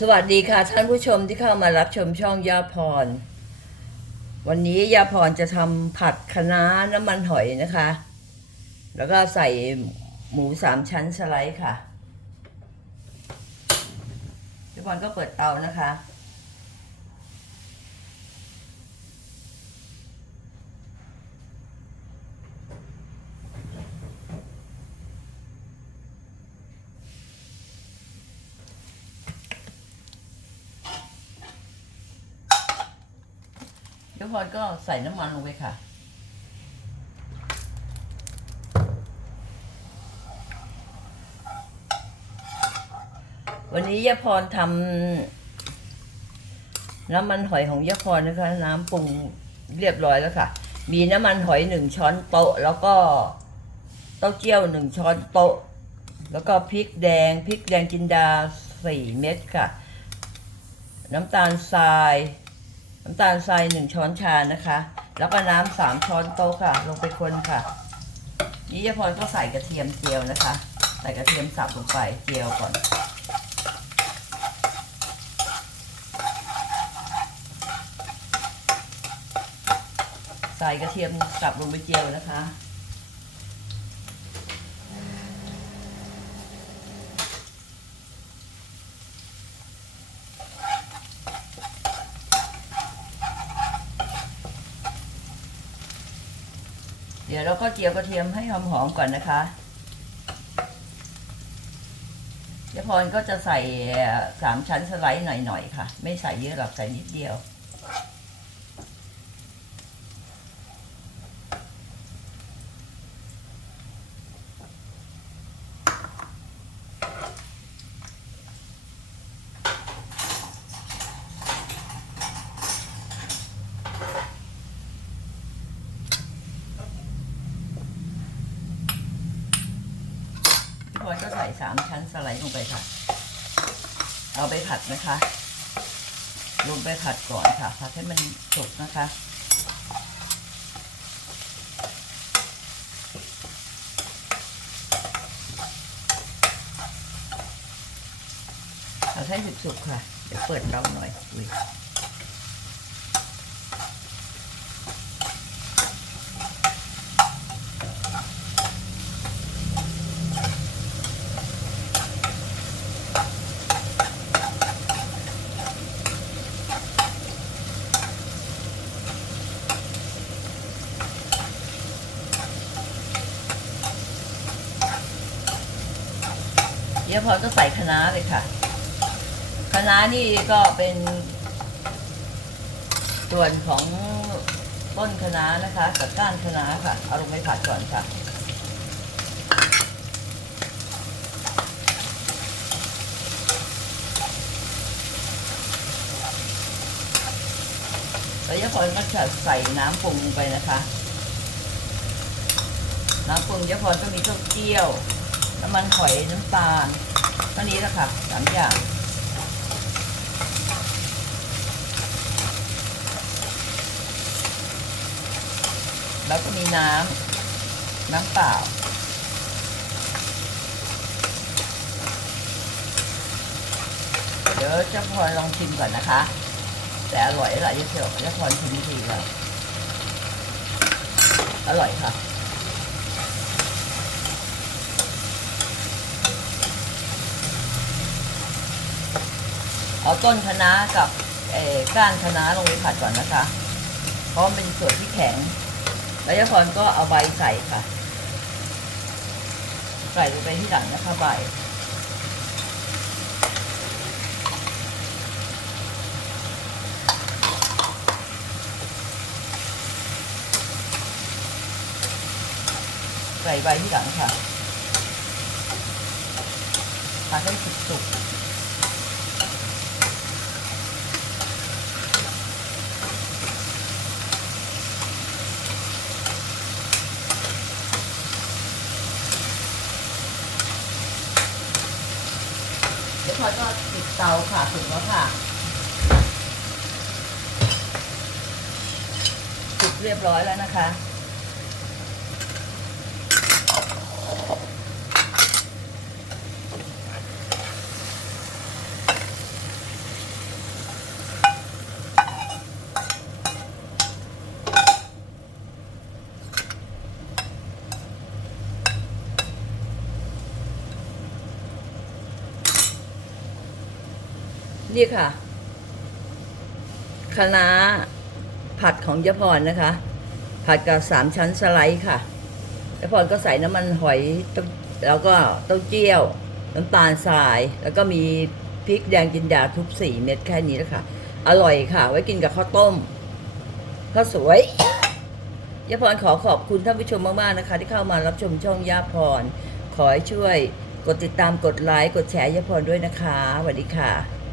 สวัสดีค่ะท่านผู้ชมที่เข้ามารับชมช่องยาพร วันนี้ยาพรจะทำผัดคะน้าน้ำมันหอยนะคะ แล้วก็ใส่หมูสามชั้นสไลด์ค่ะยาพรก็เปิดเตานะคะ ย่าพรก็ใส่น้ำมันลงไปค่ะ วันนี้ย่าพรทำน้ำมันหอยของย่าพรนะคะ น้ำปรุงเรียบร้อยแล้วค่ะ มีน้ำมันหอยหนึ่งช้อนโต๊ะ แล้วก็เต้าเจี้ยวหนึ่งช้อนโต๊ะ แล้วก็พริกแดงพริกแดงจินดาสี่เม็ดค่ะ น้ำตาลทราย น้ำตาลทรายหนึ่งช้อนชานะคะ แล้วก็น้ำสามช้อนโต๊ะค่ะ ลงไปคนค่ะนี่ยายพรก็ใส่กระเทียมเจียวนะคะ ใส่กระเทียมสับลงไปเจียวก่อน ใส่กระเทียมสับลงไปเจียวนะคะ เดี๋ยวเราก็เจียวกระเทียมให้หอมๆก่อนนะคะเจ๊พรก็จะใส่สามชั้นสไลด์หน่อยๆค่ะ ไม่ใส่เยอะหรอกใส่นิดเดียว พี่พลอยก็ใส่สามชั้นสไลด์ลงไปค่ะ เอาไปผัดนะคะ ลงไปผัดก่อนค่ะผัดให้มันสุกนะคะผัดให้สุกๆค่ะ เดี๋ยวเปิดเตาหน่อยอุ๊ย เดี๋ยวพอก็ใส่คะน้าเลยค่ะคะน้านี่ก็เป็น ส่วนของต้นคะน้านะคะกับก้านคะน้าค่ะ เอาลงไปผัดก่อนค่ะแล้วยะพรก็จะใส่น้ำปรุงลงไปนะคะ น้ำปรุงยะพรก็มีเต้าเจี้ยว น้ำมันหอยน้ำตาลเท่านี้แหละค่ะสามอย่างแล้วก็มีน้ำน้ำเปล่า เดี๋ยวจ้าพรลองชิมก่อนนะคะ แต่อร่อยหลายยี่เสียวเจ้าพรชิมทีแล้วอร่อยค่ะ เอาต้นคะน้ากับก้านคะน้าลงไปผัดก่อนนะคะ เพราะมันเป็นส่วนที่แข็ง แล้วยาพรก็เอาใบใส่ค่ะ ใส่ลงไปที่หลังนะคะใบใส่ใบที่หลังค่ะผัดให้สุกๆ เดี๋ยวพลอยก็ปิดเตาค่ะถึงแล้วค่ะปิดเรียบร้อยแล้วนะคะ นี่ค่ะคะน้าผัดของยะพรนะคะ ผัดกับสามชั้นสไลด์ค่ะยะพรก็ใส่น้ำมันหอยแล้วก็เต้าเจี้ยว น้ำตาลทราย แล้วก็มีพริกแดงจินดาทุบสี่เม็ดแค่นี้แล้วค่ะอร่อยค่ะ ไว้กินกับข้าวต้มข้าวสวยยะพรขอขอบคุณท่านผู้ชมมากๆนะคะ ที่เข้ามารับชมช่องยาพร ขอให้ช่วยกดติดตามกดไลค์กดแชร์ยะพรด้วยนะคะสวัสดีค่ะ